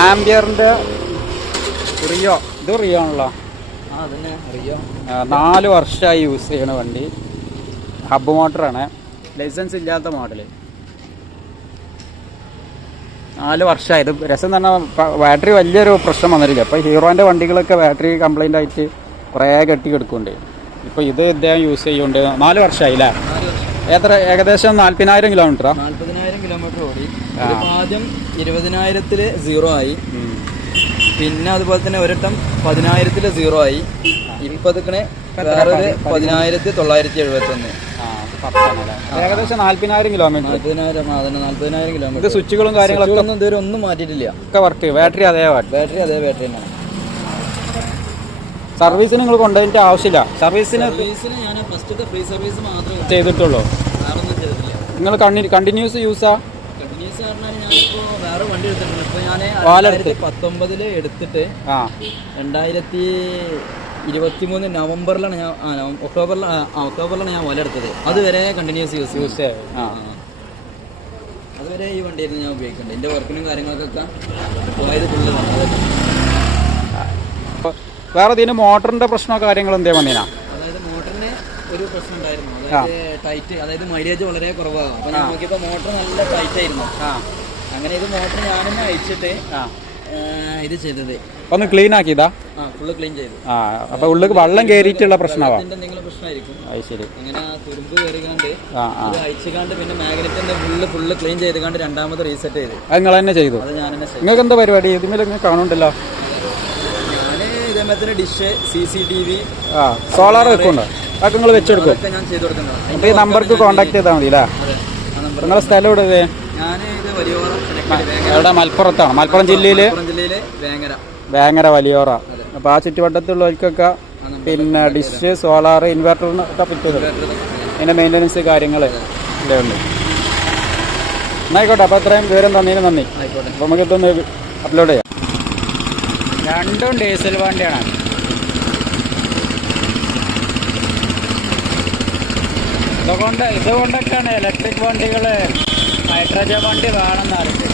ആംബിയറിൻ്റെ Rio, ഇത് Rio ആണല്ലോ. 4 വർഷമായി യൂസ് ചെയ്യണ വണ്ടി. ഹബ് മോട്ടറാണ്, ലൈസൻസ് ഇല്ലാത്ത മോഡൽ. 4 വർഷമായി. ഇത് രസം എന്ന് പറഞ്ഞാൽ ബാറ്ററി വലിയൊരു പ്രശ്നം വന്നിട്ടില്ല. ഇപ്പോൾ ഹീറോൻ്റെ വണ്ടികളൊക്കെ ബാറ്ററി കംപ്ലൈൻ്റ് ആയിട്ട് കുറേ കെട്ടി കിടക്കുന്നുണ്ട്. ഇപ്പോൾ ഇത് ഇദ്ദേഹം യൂസ് ചെയ്യുന്നുണ്ട്. 4 വർഷമായി അല്ലേ? എത്ര? ഏകദേശം 40,000 കിലോമീറ്ററാ? 40,000 കിലോമീറ്റർ ഓടി. ആദ്യം 20,000 0 ആയി. പിന്നെ അതുപോലെ തന്നെ ഒരട്ടം 10,000 0 ആയി. ഇപ്പൊ വേറൊരു 10,971. ഏകദേശം 40,000 കിലോമീറ്റർ. 40,000 കിലോമീറ്റർ. സ്വിച്ചുകളും കാര്യങ്ങളൊക്കെ ഇതുവരെ ഒന്നും മാറ്റിയിട്ടില്ല. ഒക്കെ വർക്ക്. ബാറ്ററി അതേ ബാറ്ററി തന്നെയാണ്. സർവീസിന് നിങ്ങൾ കൊണ്ടുപോയിട്ട് ആവശ്യമില്ല. സർവീസിന് ഞാൻ ഫസ്റ്റത്തെ ഫ്രീ സർവീസ് മാത്രമേ ചെയ്തിട്ടുള്ളൂ. വേറൊന്നും ചെയ്തിട്ടില്ല. നിങ്ങൾ കണ്ടിന്യൂസ് യൂസാ? കണ്ടിന്യൂസ് പറഞ്ഞാൽ ഞാനിപ്പോ വേറെ വണ്ടി എടുത്തിട്ടുണ്ട്. ഇപ്പൊ ഞാൻ 2019 എടുത്തിട്ട് 2023 നവംബറിലാണ് ഞാൻ ഒക്ടോബറിലാണ് ഞാൻ ഓല എടുത്തത്. അതുവരെ കണ്ടിന്യൂസ് യൂസ് അതുവരെ ഈ വണ്ടിയായിരുന്നു ഞാൻ ഉപയോഗിക്കുന്നുണ്ട്. എൻ്റെ വർക്കിനും കാര്യങ്ങൾക്കൊക്കെ പോയത് ഫുള്ള് വന്നത്. വേറെ ഇതിന് മോട്ടറിന്റെ പ്രശ്നമോ കാര്യങ്ങളോ എന്തേ വന്നീനാ? അതായത് മോട്ടറിന് ഒരു പ്രശ്നം ഉണ്ടായിരുന്നു. അതായത് ടൈറ്റ്, അതായത് മൈലേജ് വളരെ കുറവാണ്. അപ്പൊ ഞാൻ നോക്കിയപ്പോൾ മോട്ടർ നല്ല ടൈറ്റ് ആയിരുന്നു. അങ്ങനെ ഇത് മോട്ടർ ഞാൻ തന്നെ അയച്ചിട്ട് ഇത് ചെയ്തത്. ഒന്ന് ക്ലീൻ ആക്കിയതാ? ഫുള്ള് ക്ലീൻ ചെയ്തു. അപ്പൊ ഉള്ളിൽ വെള്ളം കയറിയിട്ടുള്ള പ്രശ്നമാവാം. എന്തെങ്കിലും പ്രശ്നമായിരിക്കും. ശരി. അങ്ങനെ തുരുമ്പ് കയറിക്കാണ്ട് അയച്ചുകാണ്ട് പിന്നെ മാഗ്നറ്റിന്റെ ഫുള്ള് ക്ലീൻ ചെയ്തുകാണ്ട് രണ്ടാമത് റീസെറ്റ് ചെയ്തു. അത് നിങ്ങൾ തന്നെ ചെയ്തു? അത് ഞാൻ തന്നെ ചെയ്തു. നിങ്ങൾക്ക് എന്താ പരിപാടി? ഇതിന്മേൽ കാണുന്നുണ്ടല്ലോ. ഇതേമാതിരി ഡിഷ്, CCTV, സോളാർ വെക്കുന്നുണ്ടോ? അതൊക്കെ നിങ്ങൾ വെച്ചെടുക്കും? ഞാൻ ചെയ്തു കൊടുക്കുന്നത്. അപ്പോൾ ഈ നമ്പർക്ക് കോൺടാക്ട് ചെയ്താൽ മതി അല്ലേ? നിങ്ങളുടെ സ്ഥലം എവിടെ? എവിടെ? മലപ്പുറത്താണ്. മലപ്പുറം ജില്ലയിലെ വേങ്ങര വലിയോറ. അപ്പോൾ ആ ചുറ്റുവട്ടത്തുള്ളവർക്കൊക്കെ പിന്നെ ഡിഷ്, സോളാർ, ഇൻവെർട്ടറിനൊക്കെ പറ്റുന്നത്. അതിൻ്റെ മെയിൻ്റനൻസ് കാര്യങ്ങൾ ഇവിടെ ഉണ്ട്. എന്നായിക്കോട്ടെ. അപ്പോൾ അത്രയും വിവരം തന്നതിന് നന്ദി. അപ്പോൾ നമുക്ക് ഇതൊന്ന് അപ്ലോഡ് ചെയ്യാം. രണ്ടും ഡീസൽ വണ്ടിയാണ്. ഇതുകൊണ്ടൊക്കെയാണ് ഇലക്ട്രിക് വണ്ടികൾ, ഹൈഡ്രജൻ വണ്ടി വേണമെന്ന് അറിയില്ല.